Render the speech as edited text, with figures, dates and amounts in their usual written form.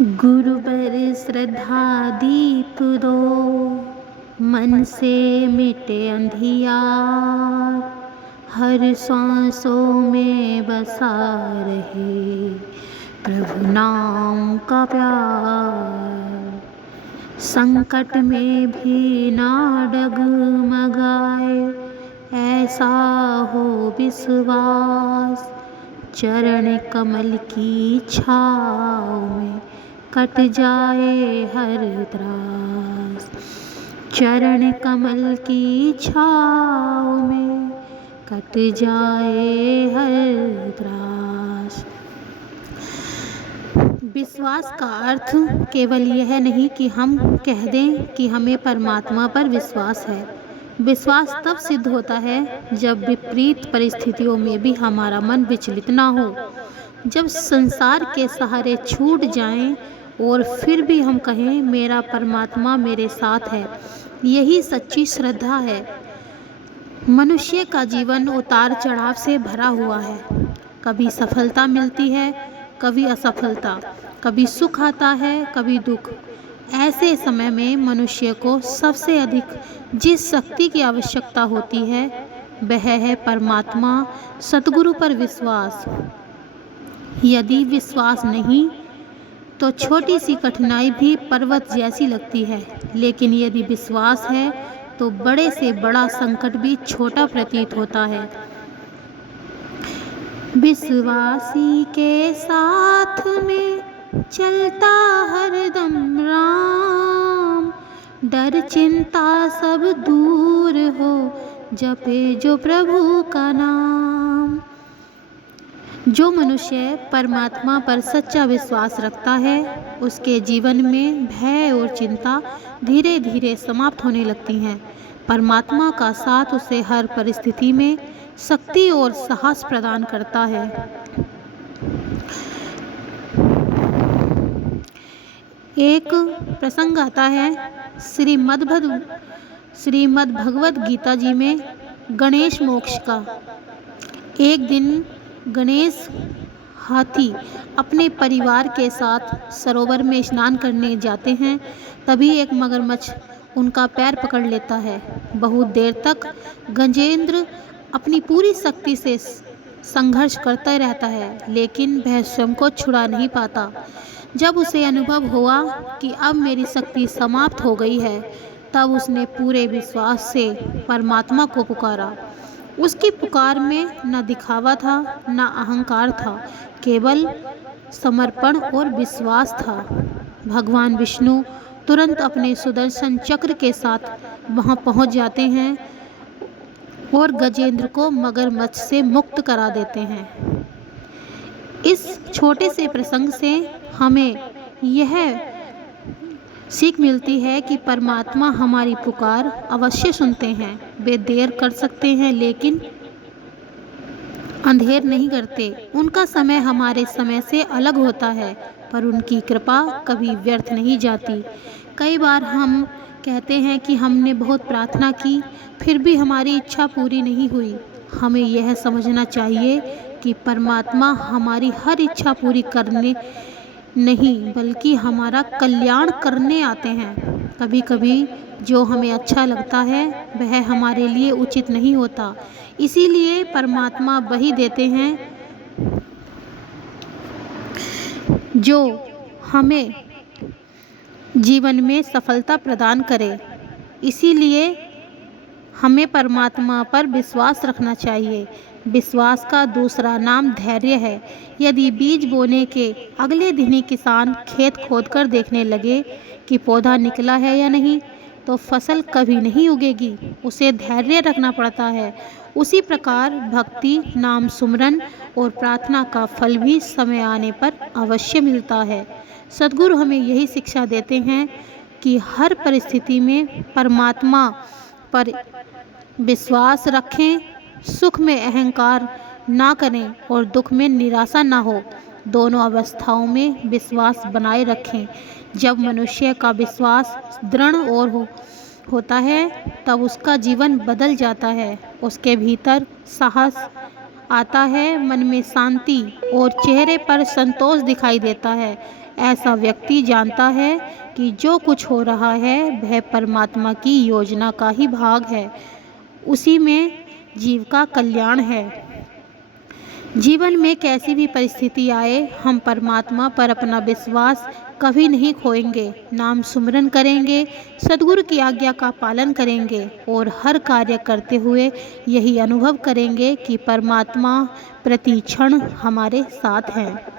गुरु पर श्रद्धा दीप दो, मन से मिटे अंधियार, हर सांसों में बसा रहे प्रभु नाम का प्यार। संकट में भी ना डगमगाए, ऐसा हो विश्वास, चरण कमल की छाँव में कट जाए हर त्रास। चरण कमल की छाँव में कट जाए हर त्रास। विश्वास का अर्थ केवल यह नहीं कि हम कह दें कि हमें परमात्मा पर विश्वास है। विश्वास तब सिद्ध होता है जब विपरीत परिस्थितियों में भी हमारा मन विचलित ना हो, जब संसार के सहारे छूट जाएं और फिर भी हम कहें मेरा परमात्मा मेरे साथ है। यही सच्ची श्रद्धा है। मनुष्य का जीवन उतार चढ़ाव से भरा हुआ है। कभी सफलता मिलती है, कभी असफलता, कभी सुख आता है, कभी दुख। ऐसे समय में मनुष्य को सबसे अधिक जिस शक्ति की आवश्यकता होती है वह है परमात्मा, सतगुरु पर विश्वास। यदि विश्वास नहीं तो छोटी सी कठिनाई भी पर्वत जैसी लगती है, लेकिन यदि विश्वास है तो बड़े से बड़ा संकट भी छोटा प्रतीत होता है। विश्वासी के साथ में चलता हरदम राम, डर चिंता सब दूर हो, जपे जो प्रभु का नाम। जो मनुष्य परमात्मा पर सच्चा विश्वास रखता है, उसके जीवन में भय और चिंता धीरे धीरे समाप्त होने लगती हैं। परमात्मा का साथ उसे हर परिस्थिति में शक्ति और साहस प्रदान करता है। एक प्रसंग आता है श्रीमद् भगवद गीता जी में गणेश मोक्ष का। एक दिन गणेश हाथी अपने परिवार के साथ सरोवर में स्नान करने जाते हैं। तभी एक मगरमच्छ उनका पैर पकड़ लेता है। बहुत देर तक गजेंद्र अपनी पूरी शक्ति से संघर्ष करता रहता है, लेकिन वह स्वयं को छुड़ा नहीं पाता। जब उसे अनुभव हुआ कि अब मेरी शक्ति समाप्त हो गई है, तब उसने पूरे विश्वास से परमात्मा को पुकारा। उसकी पुकार में न दिखावा था, न अहंकार था, केवल समर्पण और विश्वास था। भगवान विष्णु तुरंत अपने सुदर्शन चक्र के साथ वहां पहुंच जाते हैं और गजेंद्र को मगरमच्छ से मुक्त करा देते हैं। इस छोटे से प्रसंग से हमें यह सीख मिलती है कि परमात्मा हमारी पुकार अवश्य सुनते हैं। वे देर कर सकते हैं, लेकिन अंधेर नहीं करते। उनका समय हमारे समय से अलग होता है, पर उनकी कृपा कभी व्यर्थ नहीं जाती। कई बार हम कहते हैं कि हमने बहुत प्रार्थना की, फिर भी हमारी इच्छा पूरी नहीं हुई। हमें यह समझना चाहिए कि परमात्मा हमारी हर इच्छा पूरी करने नहीं, बल्कि हमारा कल्याण करने आते हैं। कभी कभी जो हमें अच्छा लगता है वह हमारे लिए उचित नहीं होता, इसीलिए परमात्मा वही देते हैं जो हमें जीवन में सफलता प्रदान करे। इसीलिए हमें परमात्मा पर विश्वास रखना चाहिए। विश्वास का दूसरा नाम धैर्य है। यदि बीज बोने के अगले दिन ही किसान खेत खोदकर देखने लगे कि पौधा निकला है या नहीं, तो फसल कभी नहीं उगेगी। उसे धैर्य रखना पड़ता है। उसी प्रकार भक्ति, नाम सुमरन और प्रार्थना का फल भी समय आने पर अवश्य मिलता है। सद्गुरु हमें यही शिक्षा देते हैं कि हर परिस्थिति में परमात्मा पर विश्वास रखें, सुख में अहंकार ना करें और दुख में निराशा ना हो। दोनों अवस्थाओं में विश्वास बनाए रखें। जब मनुष्य का विश्वास दृढ़ और होता है, तब उसका जीवन बदल जाता है। उसके भीतर साहस, आता है, मन में शांति और चेहरे पर संतोष दिखाई देता है। ऐसा व्यक्ति जानता है कि जो कुछ हो रहा है वह परमात्मा की योजना का ही भाग है, उसी में जीव का कल्याण है। जीवन में कैसी भी परिस्थिति आए, हम परमात्मा पर अपना विश्वास कभी नहीं खोएंगे। नाम सुमिरन करेंगे, सद्गुरु की आज्ञा का पालन करेंगे और हर कार्य करते हुए यही अनुभव करेंगे कि परमात्मा प्रति क्षण हमारे साथ हैं।